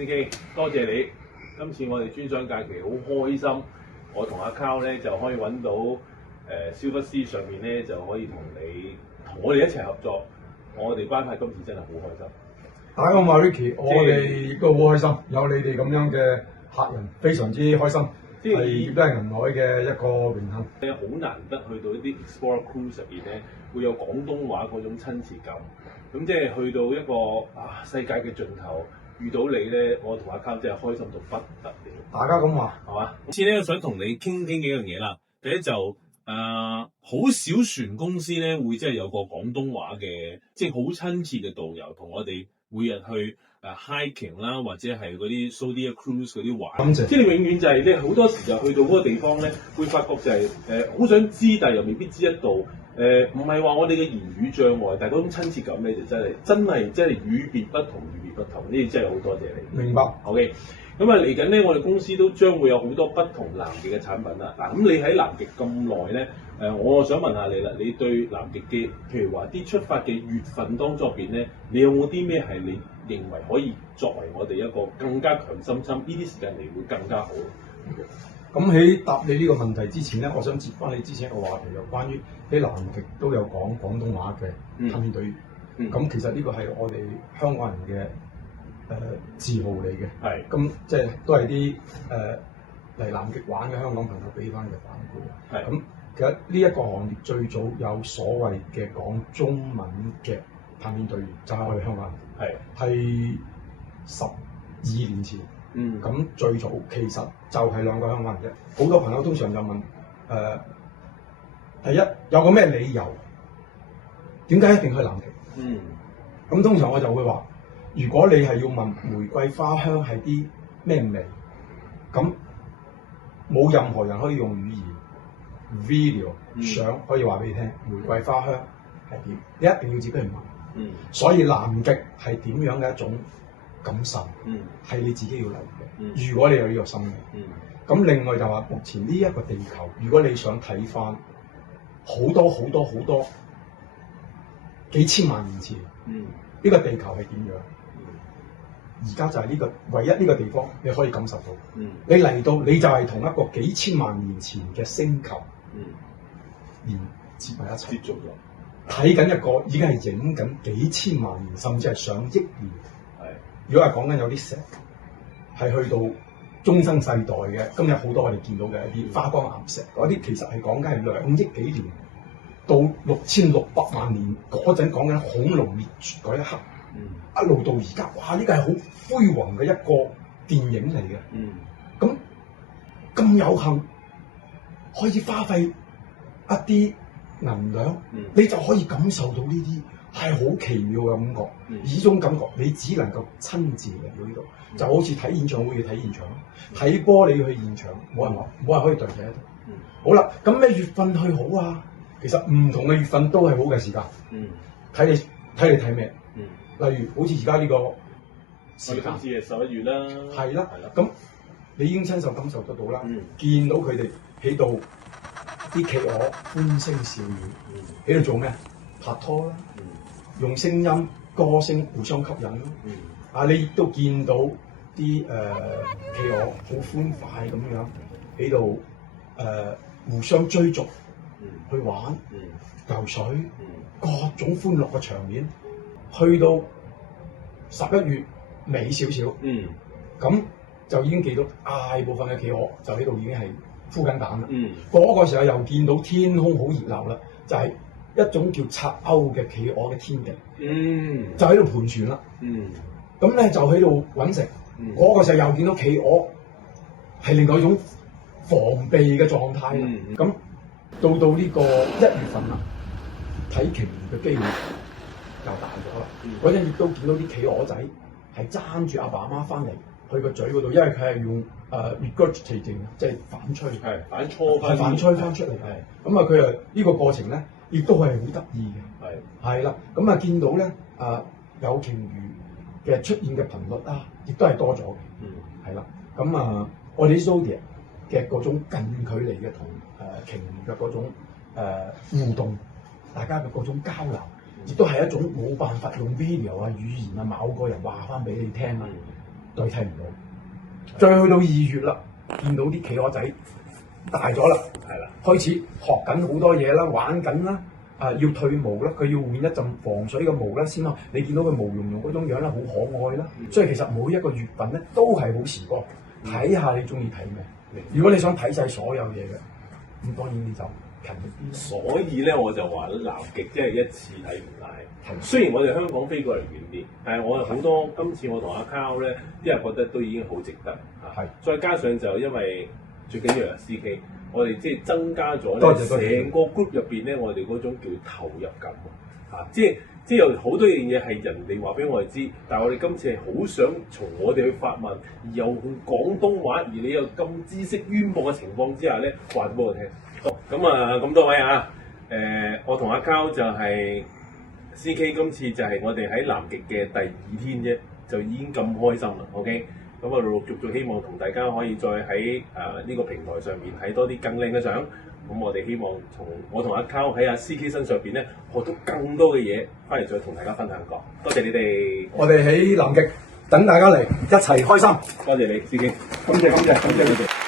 CK，多謝你。今次我哋專賞假期好開心，我同阿 Carl 咧就可以揾到Silver Sea 上面咧就可以同我哋一齊合作。我哋班派今次真係好開心。大家好，我係 Ricky，我哋都好開心，有你哋咁樣嘅客人，非常之開心，亦都係銀海嘅一個榮幸。好難得去到一啲 Explorer Cruise 入邊咧，會有廣東話嗰種親切感。咁即係去到一個世界嘅盡頭，遇到你咧，我同阿 Carl 真係開心到不得了。大家咁話係嘛？今次咧，我想同你傾幾樣嘢啦。第一就好少船公司咧會即係有個廣東話嘅，即係好親切嘅導遊同我哋每日去hiking 啦，或者係嗰啲 Zodiac Cruise 嗰啲玩。感謝。即係你永遠就係好多時就去到嗰個地方咧，會發覺就係好想知，但係又未必知得到。唔係話我哋嘅言語障礙，但係嗰種親切感咧就真係與別不同，與別不同。呢啲真係好多謝你。明白。OK。咁嚟緊咧，我哋公司都將會有好多不同南極嘅產品啦。嗱，咁你喺南極咁耐咧，我想問下你啦，你對南極嘅譬如話啲出發嘅月份當中入邊咧，你有冇啲咩係你認為可以作為我哋一個更加強心針，呢啲時間嚟會更加好？咁喺答你呢個問題之前咧，我想接翻你之前一個話題，就關於喺南極都有講廣東話嘅探險隊員。咁其實呢個係我哋香港人嘅自豪嚟嘅。係。咁即係都係啲嚟南極玩嘅香港朋友俾翻嘅反饋。係。咁其實呢一個行業最早有所謂嘅講中文嘅探險隊員，就係我哋香港人。係12年前。咁最早其實就係2個香港人啫。好多朋友通常就問第一有個咩理由？點解一定去南極？咁通常我就會話，如果你係要問玫瑰花香係啲咩味，咁冇任何人可以用語言、video、相可以話俾你聽玫瑰花香係點，你一定要自己去聞。所以南極係點樣嘅一種感受，係你自己要嚟嘅。如果你有呢個心嘅，咁另外就話目前呢一個地球，如果你想睇翻好多幾千萬年前，呢個地球係點樣？而家就係呢個唯一呢個地方你可以感受到。你嚟到你就係同一個幾千萬年前嘅星球連接埋一齊，睇緊一個已經係影緊幾千萬年，甚至係上億年。如果係講緊有啲石係去到中生世代嘅，今日好多我哋見到嘅一啲花崗岩石，嗰啲其實係講緊係2億幾年到6600萬年嗰陣，講緊恐龍滅絕嗰一刻，一路到而家，哇！呢個係好輝煌嘅一個電影嚟嘅。咁有幸可以花費一啲能量，你就可以感受到呢啲。係好奇妙嘅感覺，呢種感覺你只能夠親自嚟到呢度，就好似睇演唱會要睇現場，睇波你要去現場，冇人可以代替得到。好啦，咁咩月份去好啊？其實唔同嘅月份都係好嘅時間。睇你睇咩？例如好似而家呢個時間，今次係11月啦。係啦。咁你已經親手感受得到啦，見到佢哋喺度啲企鵝歡聲笑語，喺度做咩？拍拖啦。用聲音、歌聲互相吸引咯。你亦都見到啲企鵝好歡快咁樣喺度互相追逐，去玩、游水，各種歡樂嘅場面。去到11月尾少少，咁就已經見到大部分嘅企鵝就喺度已經係孵緊蛋啦。嗰個時候又見到天空好熱鬧啦，就係一種叫拆鷗嘅企鵝嘅天地，就喺度盤旋啦。咁咧就喺度揾食。嗰個時候又見到企鵝係另外一種防備嘅狀態啦。咁到呢個1月份啦，睇鯨魚嘅機會又大咗啦。嗰陣亦都見到啲企鵝仔係爭住阿爸阿媽翻嚟去個嘴嗰度，因為佢係用regurgitating，即係反吹，反吹翻出嚟。咁佢呢個過程咧，亦都係好得意嘅。係啦，咁見到咧有鯨魚嘅出現嘅頻率亦都係多咗嘅。係啦，咁我哋 Zodiac 嘅嗰種近距離嘅同鯨魚嘅嗰種互動，大家嘅嗰種交流，亦都係一種冇辦法用 video 語言某個人話翻俾你聽代替唔到。再去到2月啦，見到啲企鵝仔大咗啦，係啦，開始學緊好多嘢啦，玩緊啦。要退毛啦，佢要換一陣防水嘅毛啦先咯。你見到佢毛茸茸嗰種樣咧，好可愛啦。所以其實每一個月份咧都係好時光，睇下你中意睇咩。如果你想睇晒所有嘢嘅，咁當然你就勤力啲。所以咧我就話南極即係一次睇唔晒。雖然我哋香港飛過嚟遠啲，但係我好多今次我同阿 Carl 咧，啲人覺得都已經好值得嚇。再加上就因為最緊要係 CK。我哋即係增加咗咧，成個 group 入邊咧，我哋嗰種叫投入感啊！即係有好多樣嘢係人哋話俾我哋知，但係我哋今次係好想從我哋去發問，而又用廣東話，而你又咁知識淵博嘅情況之下咧，話俾我聽。咁啊，咁多位啊，我同阿 Carl 就係 CK， 今次就係我哋喺南極嘅第2天啫，就已經咁開心啦。OK。咁啊，陸陸續續希望同大家可以再喺呢個平台上面睇多啲更靚嘅相。咁我哋希望我同阿 Carl 喺阿 CK 身上邊咧學到更多嘅嘢，翻嚟再同大家分享過。多謝你哋，我哋喺南極等大家嚟一齊開心。多謝你，CK。感謝你哋。